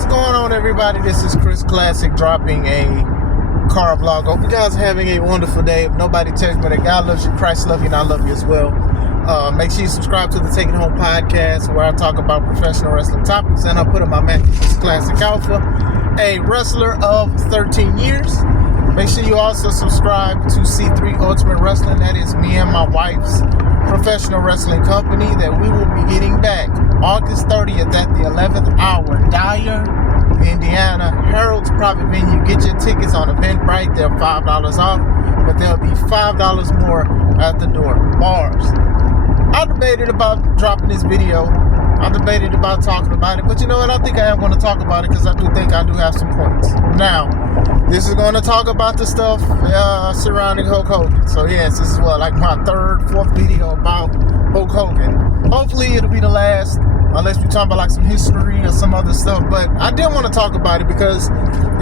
What's going on, everybody? This is Chris Classic dropping a car vlog. Hope you guys are having a wonderful day. If nobody tells me that God loves you, Christ loves you, and I love you as well. Make sure you subscribe to the Take It Home podcast, where I talk about professional wrestling topics, and I put in my man, Chris Classic Alpha, a wrestler of 13 years. Make sure you also subscribe to C3 Ultimate Wrestling. That is me and my wife's professional wrestling company that we will be getting back August 30th at the 11th hour. Dyer, Indiana, Harold's private venue. Get your tickets on Eventbrite. They're $5 off, but they'll be $5 more at the door. Bars. I debated about dropping this video. I debated about talking about it, but you know what? I think I am going to talk about it because I do think I do have some points. Now, this is going to talk about the stuff surrounding Hulk Hogan. So yes, this is like my fourth video about Hulk Hogan. Hopefully it'll be the last, unless we talk about like some history or some other stuff. But I did want to talk about it because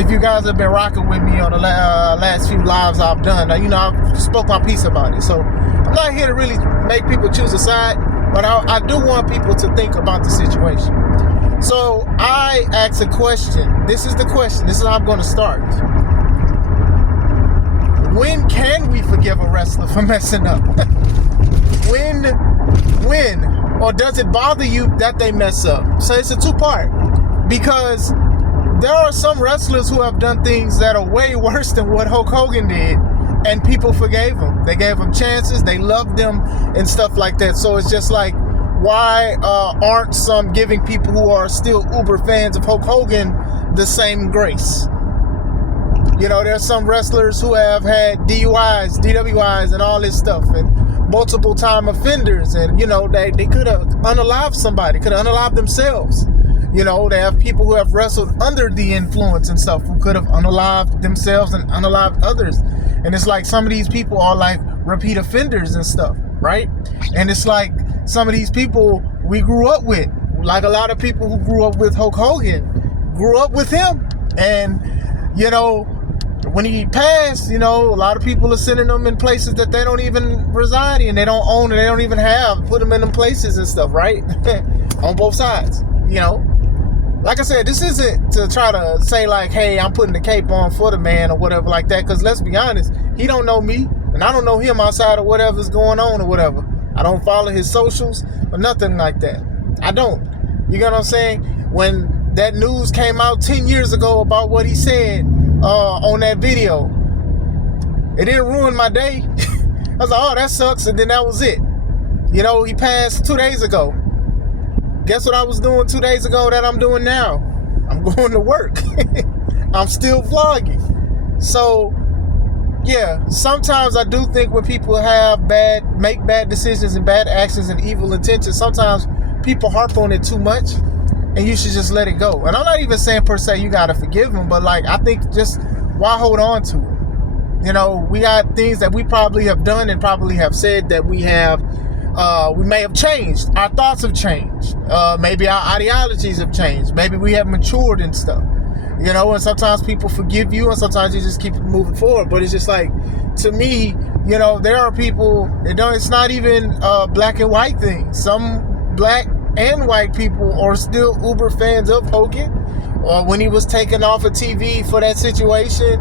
if you guys have been rocking with me on the last few lives I've done, you know, I've spoke my piece about it. So I'm not here to really make people choose a side, but I do want people to think about the situation. So I asked a question. This is the question. This is how I'm going to start. When can we forgive a wrestler for messing up? When? Or does it bother you that they mess up? So it's a two-part. Because there are some wrestlers who have done things that are way worse than what Hulk Hogan did, and people forgave them. They gave them chances. They loved them and stuff like that. So it's just like, why aren't some giving people who are still uber fans of Hulk Hogan the same grace? You know, there's some wrestlers who have had DUIs, DWIs, and all this stuff, and multiple time offenders, and, you know, they could have unalived somebody, could have unalived themselves. You know, they have people who have wrestled under the influence and stuff who could have unalived themselves and unalived others. And it's like some of these people are like repeat offenders and stuff, right? And it's like some of these people we grew up with, like a lot of people who grew up with Hulk Hogan, grew up with him. And, you know, when he passed, you know, a lot of people are sending them in places that they don't even reside in. They don't own, and they don't even have, put them in them places and stuff, right? On both sides, you know. Like I said, this isn't to try to say like, hey, I'm putting the cape on for the man or whatever like that. Because let's be honest, he don't know me, and I don't know him outside of whatever's going on or whatever. I don't follow his socials or nothing like that. I don't. You get what I'm saying? When that news came out 10 years ago about what he said on that video, it didn't ruin my day. I was like, oh, that sucks, and then that was it. You know, he passed 2 days ago. Guess what I was doing 2 days ago that I'm doing now? I'm going to work. I'm still vlogging. So, yeah, sometimes I do think when people make bad decisions and bad actions and evil intentions, sometimes people harp on it too much, and you should just let it go. And I'm not even saying per se you gotta forgive them, but like, I think just why hold on to it? You know, we got things that we probably have done and probably have said that we may have changed. Our thoughts have changed. Maybe our ideologies have changed. Maybe we have matured and stuff. You know, and sometimes people forgive you, and sometimes you just keep moving forward. But it's just like, to me, you know, there are people, it's not even a black and white thing. Some black and white people are still uber fans of Hogan. Or when he was taken off of TV for that situation,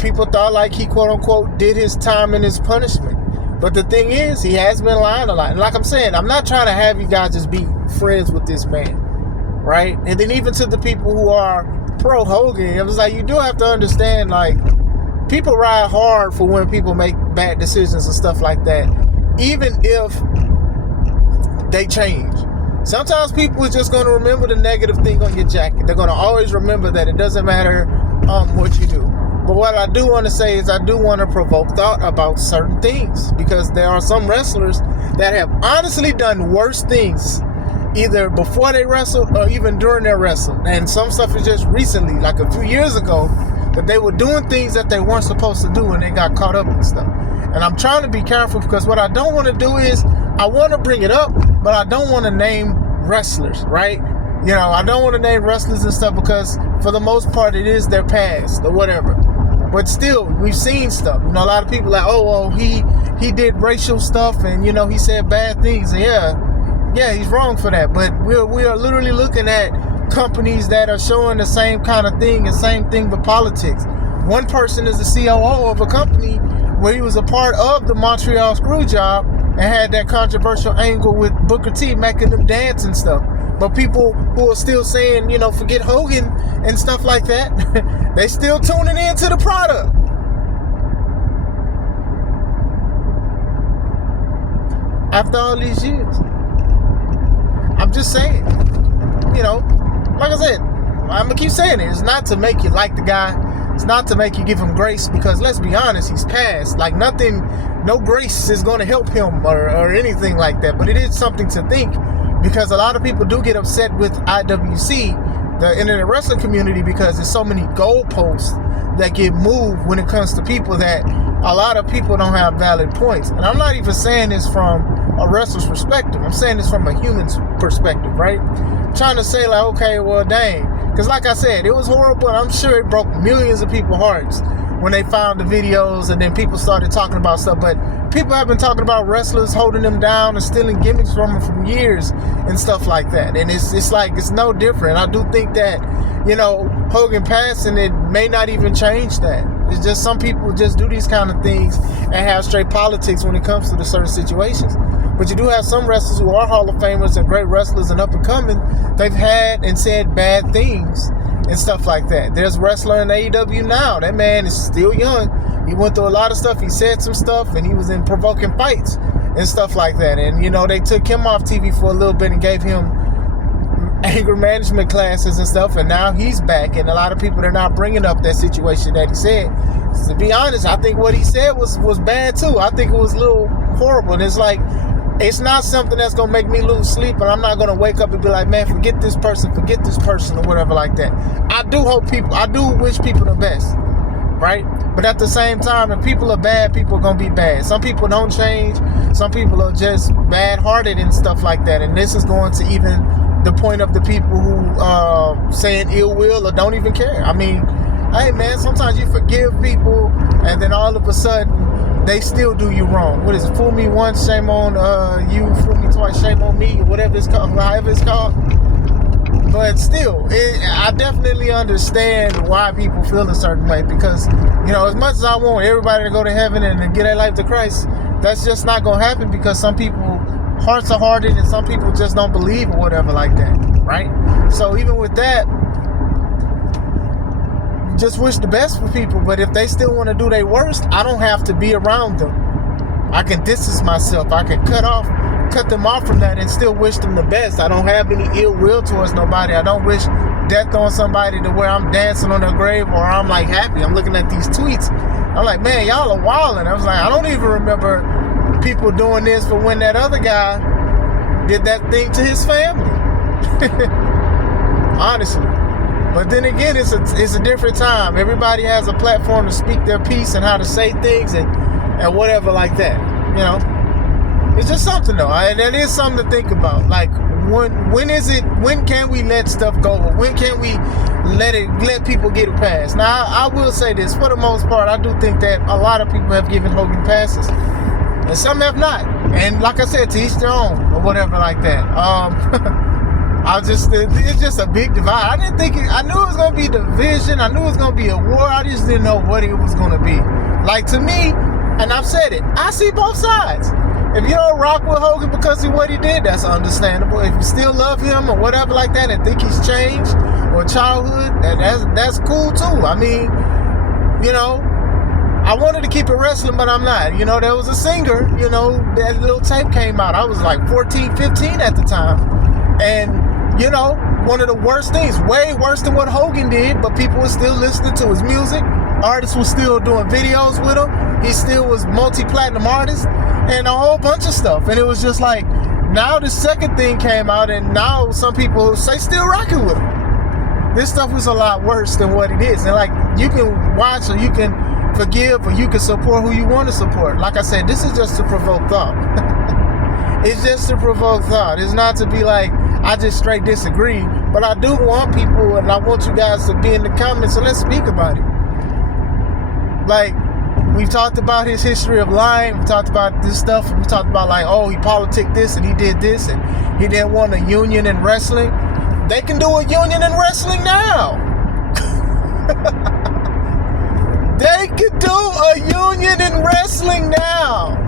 people thought like he, quote unquote, did his time and his punishment. But the thing is, he has been lying a lot. And like I'm saying, I'm not trying to have you guys just be friends with this man, right? And then even to the people who are pro Hogan, it was like, you do have to understand, like, people ride hard for when people make bad decisions and stuff like that, even if they change. Sometimes people are just going to remember the negative thing on your jacket. They're going to always remember that it doesn't matter what you do. But what I do want to say is I do want to provoke thought about certain things, because there are some wrestlers that have honestly done worse things either before they wrestled or even during their wrestle. And some stuff is just recently, like a few years ago, that they were doing things that they weren't supposed to do and they got caught up and stuff. And I'm trying to be careful, because what I don't want to do is, I want to bring it up, but I don't want to name wrestlers, right? You know, I don't want to name wrestlers and stuff because for the most part it is their past or whatever. But still, we've seen stuff. You know, a lot of people like, oh, well, he did racial stuff and, you know, he said bad things. And yeah, he's wrong for that. But we are literally looking at companies that are showing the same kind of thing and same thing with politics. One person is the COO of a company where he was a part of the Montreal Screwjob and had that controversial angle with Booker T making them dance and stuff. But people who are still saying, you know, forget Hogan and stuff like that, they still tuning into the product. After all these years. I'm just saying, you know, like I said, I'm going to keep saying it. It's not to make you like the guy. It's not to make you give him grace, because let's be honest, he's passed. Like nothing, no grace is going to help him or anything like that. But it is something to think, because a lot of people do get upset with IWC, the internet wrestling community, because there's so many goalposts that get moved when it comes to people that a lot of people don't have valid points. And I'm not even saying this from a wrestler's perspective. I'm saying this from a human's perspective, right? I'm trying to say like, okay, well, dang. Because like I said, it was horrible. And I'm sure it broke millions of people's hearts when they found the videos and then people started talking about stuff. But people have been talking about wrestlers holding them down and stealing gimmicks from them for years and stuff like that. And it's like, it's no different. I do think that, you know, Hogan passing, it may not even change that. It's just some people just do these kind of things and have straight politics when it comes to the certain situations. But you do have some wrestlers who are Hall of Famers and great wrestlers and up and coming. They've had and said bad things and stuff like that. There's a wrestler in AEW now. That man is still young. He went through a lot of stuff. He said some stuff and he was in provoking fights and stuff like that. And, you know, they took him off TV for a little bit and gave him anger management classes and stuff, and now he's back, and a lot of people are not bringing up that situation that he said. To be honest, I think what he said was bad too. I think it was a little horrible, and it's like, it's not something that's gonna make me lose sleep, and I'm not gonna wake up and be like, man, forget this person, or whatever like that. I do wish people the best, right? But at the same time, if people are bad, people are gonna be bad. Some people don't change. Some people are just bad-hearted and stuff like that, and this is going to even the point of the people who saying ill will or don't even care. I mean, hey man, sometimes you forgive people and then all of a sudden they still do you wrong. What is it? Fool me once, shame on you. Fool me twice, shame on me. Whatever it's called, however it's called. But still, I definitely understand why people feel a certain way, because, you know, as much as I want everybody to go to heaven and give their life to Christ, that's just not going to happen, because some people hearts are hardened and some people just don't believe or whatever like that, right? So even with that, just wish the best for people. But if they still want to do their worst, I don't have to be around them. I can distance myself. I can cut them off from that and still wish them the best. I don't have any ill will towards nobody. I don't wish death on somebody to where I'm dancing on their grave or I'm like happy. I'm looking at these tweets. I'm like, man, y'all are wilding. I was like, I don't even remember people doing this for when that other guy did that thing to his family. Honestly. But then again, it's a different time. Everybody has a platform to speak their piece and how to say things and whatever like that. You know, it's just something though. That is something to think about. Like when can we let stuff go? When can we let people get it past? Now I will say this, for the most part, I do think that a lot of people have given Hogan passes. And some have not. And like I said, to each their own or whatever like that. It's just a big divide. I knew it was going to be division. I knew it was going to be a war. I just didn't know what it was going to be. Like to me, and I've said it, I see both sides. If you don't rock with Hogan because of what he did, that's understandable. If you still love him or whatever like that and think he's changed or childhood, that's cool too. I mean, you know, I wanted to keep it wrestling, but I'm not. You know, there was a singer, you know, that little tape came out. I was like 14, 15 at the time. And, you know, one of the worst things, way worse than what Hogan did, but people were still listening to his music. Artists were still doing videos with him. He still was multi-platinum artist and a whole bunch of stuff. And it was just like, now the second thing came out and now some people say still rocking with him. This stuff was a lot worse than what it is. And like, you can watch or you can forgive or you can support who you want to support. Like I said, this is just to provoke thought. It's just to provoke thought. It's not to be like, I just straight disagree. But I do want people, and I want you guys to be in the comments, so let's speak about it. Like, we've talked about his history of lying. We talked about this stuff. We talked about like, oh, he politicked this and he did this and he didn't want a union in wrestling. They can do a union in wrestling now. They could do a union in wrestling now.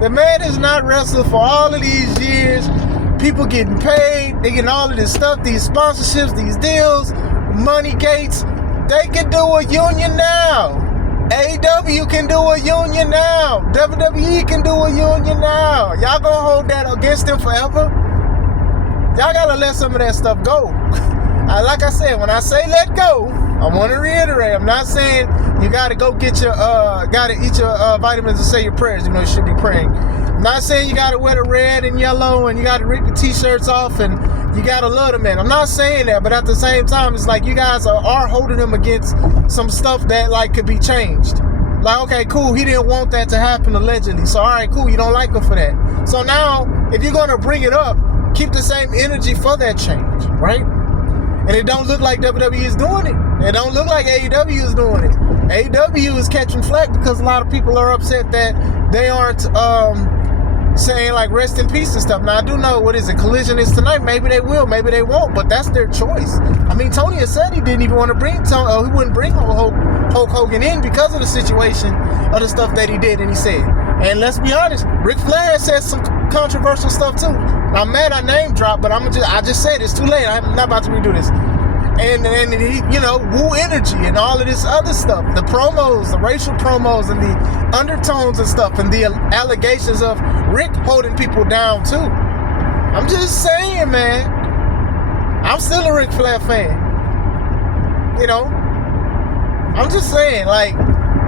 The man has not wrestled for all of these years. People getting paid. They getting all of this stuff, these sponsorships, these deals, money gates. They can do a union now. AEW can do a union now. WWE can do a union now. Y'all gonna hold that against them forever? Y'all gotta let some of that stuff go. Like I said, when I say let go, I want to reiterate. I'm not saying you gotta go get your gotta eat your vitamins and say your prayers. You know, you should be praying. I'm not saying you gotta wear the red and yellow and you gotta rip the t-shirts off and you gotta love the man. I'm not saying that, but at the same time, it's like you guys are holding him against some stuff that like could be changed. Like, okay, cool, he didn't want that to happen allegedly. So all right, cool, you don't like him for that. So now, if you're gonna bring it up, keep the same energy for that change, right? And it don't look like WWE is doing it. It don't look like AEW is doing it. AEW is catching flack because a lot of people are upset that they aren't saying like rest in peace and stuff. Now I do know, what is it, Collision is tonight. Maybe they will, maybe they won't, but that's their choice. I mean, Tony has said he didn't even want to bring he wouldn't bring Hulk Hogan in because of the situation of the stuff that he did, and he said. And let's be honest, Ric Flair said some controversial stuff too. I'm mad I name dropped, but I just said it's too late. I'm not about to redo this. And he, you know, Woo Energy and all of this other stuff, the promos, the racial promos and the undertones and stuff, and the allegations of Rick holding people down too. I'm just saying, man. I'm still a Ric Flair fan. You know, I'm just saying, like,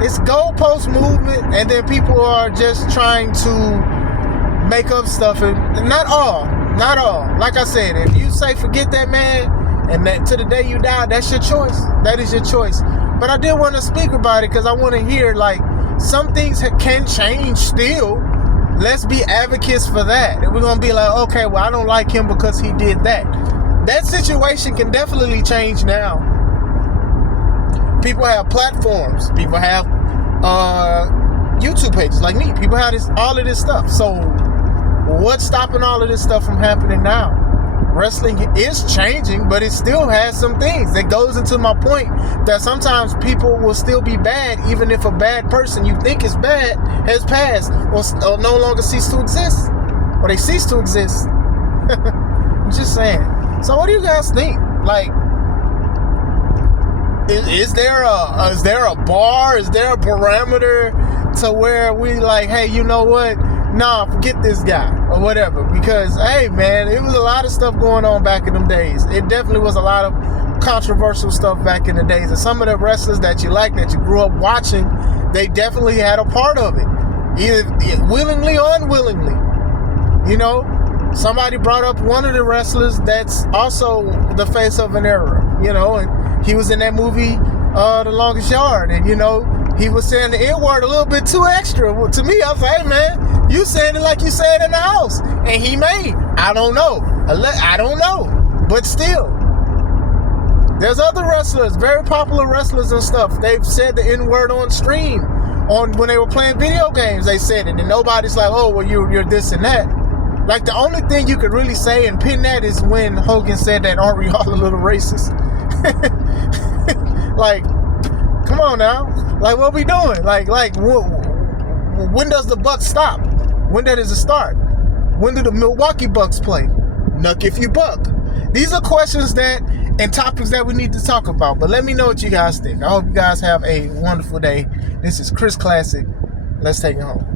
it's goalpost movement, and then people are just trying to make up stuff, and not all. Like I said, if you say forget that man, and that to the day you die, that's your choice. That is your choice. But I did want to speak about it because I want to hear, like, some things can change still. Let's be advocates for that. And we're going to be like, okay, well, I don't like him because he did that. That situation can definitely change now. People have platforms. People have YouTube pages like me. People have all of this stuff. So what's stopping all of this stuff from happening now? Wrestling is changing, but it still has some things. That goes into my point that sometimes people will still be bad, even if a bad person you think is bad has passed or no longer cease to exist, or they cease to exist. I'm just saying. So what do you guys think? Like, is there a bar? Is there a parameter to where we like, hey, you know what? Nah, forget this guy or whatever. Because, hey, man, it was a lot of stuff going on back in them days. It definitely was a lot of controversial stuff back in the days. And some of the wrestlers that you like, that you grew up watching, they definitely had a part of it, either willingly or unwillingly. You know, somebody brought up one of the wrestlers that's also the face of an era, you know, and he was in that movie, The Longest Yard, and, you know, he was saying the N-word a little bit too extra. Well, to me, I was like, hey, man, you saying it like you said in the house. And he may. I don't know. I don't know. But still, there's other wrestlers, very popular wrestlers and stuff. They've said the N-word on stream. When they were playing video games, they said it. And nobody's like, oh, well, you're this and that. Like, the only thing you could really say and pin that is when Hogan said that, aren't we all a little racist? Like, come on now. Like, what we doing? Like, when does the buck stop? When does it start? When do the Milwaukee Bucks play? Nuck if you buck. These are questions and topics that we need to talk about. But let me know what you guys think. I hope you guys have a wonderful day. This is Chris Classic. Let's take it home.